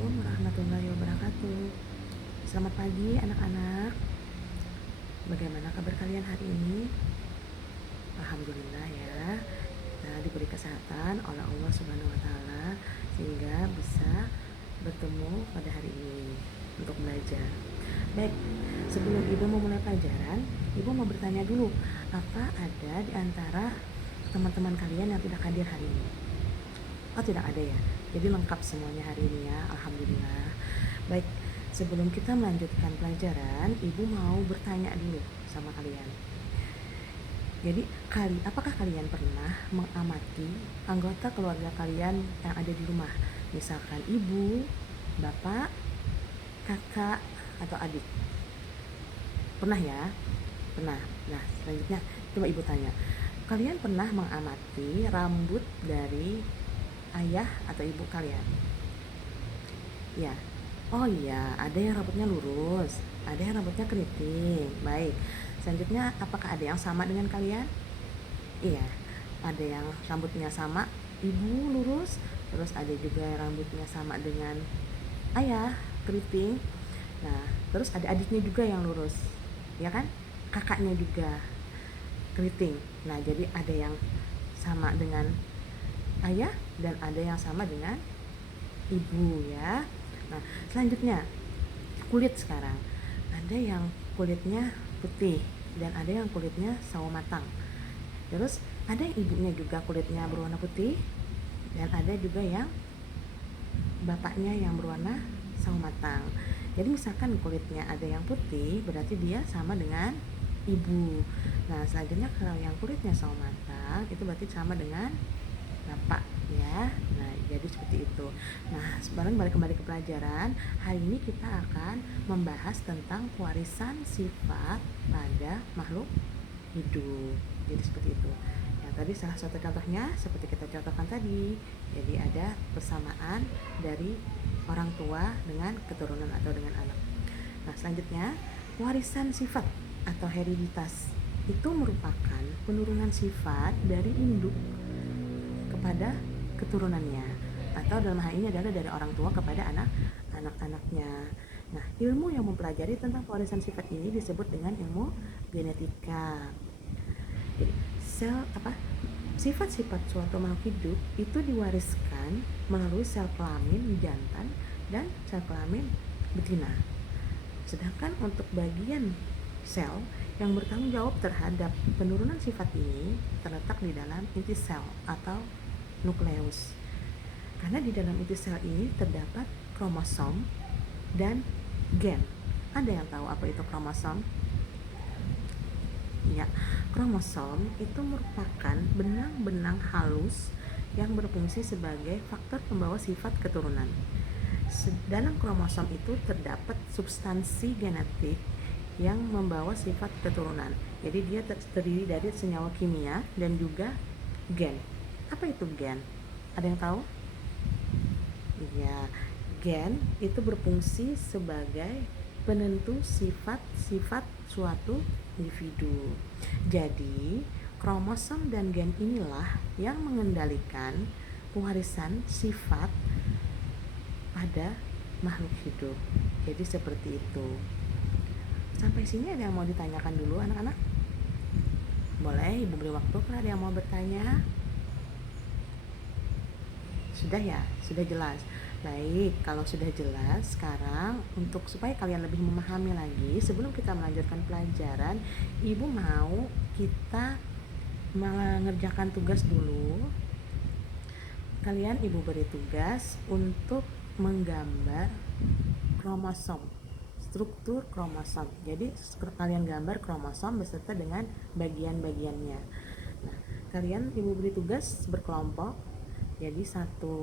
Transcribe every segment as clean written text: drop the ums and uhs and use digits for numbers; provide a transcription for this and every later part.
Assalamualaikum warahmatullahi wabarakatuh. Selamat pagi anak-anak. Bagaimana kabar kalian hari ini? Alhamdulillah ya. Kita diberi kesehatan oleh Allah Subhanahu wa taala sehingga bisa bertemu pada hari ini untuk belajar. Baik, sebelum Ibu mau mulai pelajaran, Ibu mau bertanya dulu, apa ada di antara teman-teman kalian yang tidak hadir hari ini? Oh, tidak ada ya. Jadi lengkap semuanya hari ini ya. Alhamdulillah. Baik, sebelum kita melanjutkan pelajaran, Ibu mau bertanya dulu sama kalian. Jadi, apakah kalian pernah mengamati anggota keluarga kalian yang ada di rumah? Misalkan ibu, bapak, kakak, atau adik. Pernah ya? Pernah. Nah, selanjutnya coba Ibu tanya. Kalian pernah mengamati rambut dari ayah atau ibu kalian? Ya. Oh iya, ada yang rambutnya lurus, ada yang rambutnya keriting. Baik. Selanjutnya, apakah ada yang sama dengan kalian? Iya. Ada yang rambutnya sama ibu lurus, terus ada juga yang rambutnya sama dengan ayah keriting. Nah, terus ada adiknya juga yang lurus. Ya kan? Kakaknya juga keriting. Nah, jadi ada yang sama dengan ayah dan ada yang sama dengan ibu ya. Nah, selanjutnya kulit sekarang. Ada yang kulitnya putih dan ada yang kulitnya sawo matang. Terus ada yang ibunya juga kulitnya berwarna putih dan ada juga yang bapaknya yang berwarna sawo matang. Jadi misalkan kulitnya ada yang putih, berarti dia sama dengan ibu. Nah, selanjutnya kalau yang kulitnya sawo matang, itu berarti sama dengan bapak ya. Nah, jadi seperti itu. Nah, sekarang balik kembali ke pelajaran. Hari ini kita akan membahas tentang warisan sifat pada makhluk hidup. Jadi seperti itu. Yang tadi salah satu contohnya seperti kita contohkan tadi. Jadi ada persamaan dari orang tua dengan keturunan atau dengan anak. Nah, selanjutnya warisan sifat atau hereditas itu merupakan penurunan sifat dari induk kepada keturunannya, atau dalam hal ini adalah dari orang tua kepada anak-anaknya. Nah, ilmu yang mempelajari tentang pewarisan sifat ini disebut dengan ilmu genetika. Jadi, sifat-sifat suatu makhluk hidup itu diwariskan melalui sel kelamin jantan dan sel kelamin betina. Sedangkan untuk bagian sel yang bertanggung jawab terhadap penurunan sifat ini terletak di dalam inti sel atau nukleus. Karena di dalam inti sel ini terdapat kromosom dan gen. Ada yang tahu apa itu kromosom? Ya, kromosom itu merupakan benang-benang halus yang berfungsi sebagai faktor pembawa sifat keturunan. Dalam kromosom itu terdapat substansi genetik yang membawa sifat keturunan. Jadi dia terdiri dari senyawa kimia dan juga gen. Apa itu gen? Ada yang tahu? Ya, gen itu berfungsi sebagai penentu sifat-sifat suatu individu. Jadi, kromosom dan gen inilah yang mengendalikan pewarisan sifat pada makhluk hidup. Jadi seperti itu. Sampai sini ada yang mau ditanyakan dulu anak-anak? Boleh Ibu beri waktu kalau ada yang mau bertanya. Sudah ya? Sudah jelas? Baik, kalau sudah jelas, sekarang untuk supaya kalian lebih memahami lagi, sebelum kita melanjutkan pelajaran, Ibu mau kita mengerjakan tugas dulu. Kalian Ibu beri tugas untuk menggambar kromosom, struktur kromosom. Jadi kalian gambar kromosom beserta dengan bagian-bagiannya. Nah, kalian Ibu beri tugas berkelompok. Jadi satu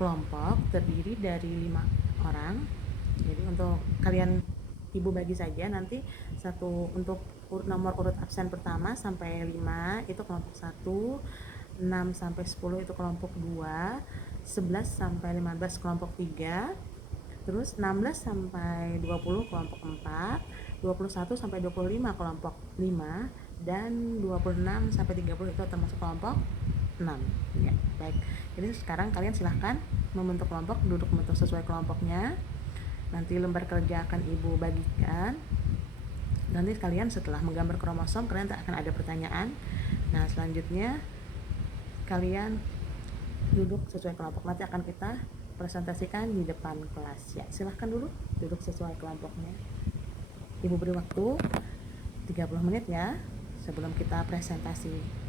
kelompok terdiri dari 5 orang. Jadi untuk kalian Ibu bagi saja nanti satu untuk nomor urut absen pertama sampai 5 itu kelompok 1, 6 sampai 10 itu kelompok 2, 11 sampai 15 kelompok 3, terus 16 sampai 20 kelompok 4, 21 sampai 25 kelompok 5, dan 26 sampai 30 itu termasuk kelompok 6 ya. Baik, Jadi sekarang kalian silahkan membentuk kelompok, duduk membentuk sesuai kelompoknya. Nanti lembar kerja akan ibu bagikan. Nanti kalian setelah menggambar kromosom, kalian akan ada pertanyaan. Nah, selanjutnya kalian duduk sesuai kelompok. Nanti akan kita presentasikan di depan kelas ya. Silahkan dulu duduk sesuai kelompoknya. Ibu beri waktu 30 menit ya sebelum kita presentasi.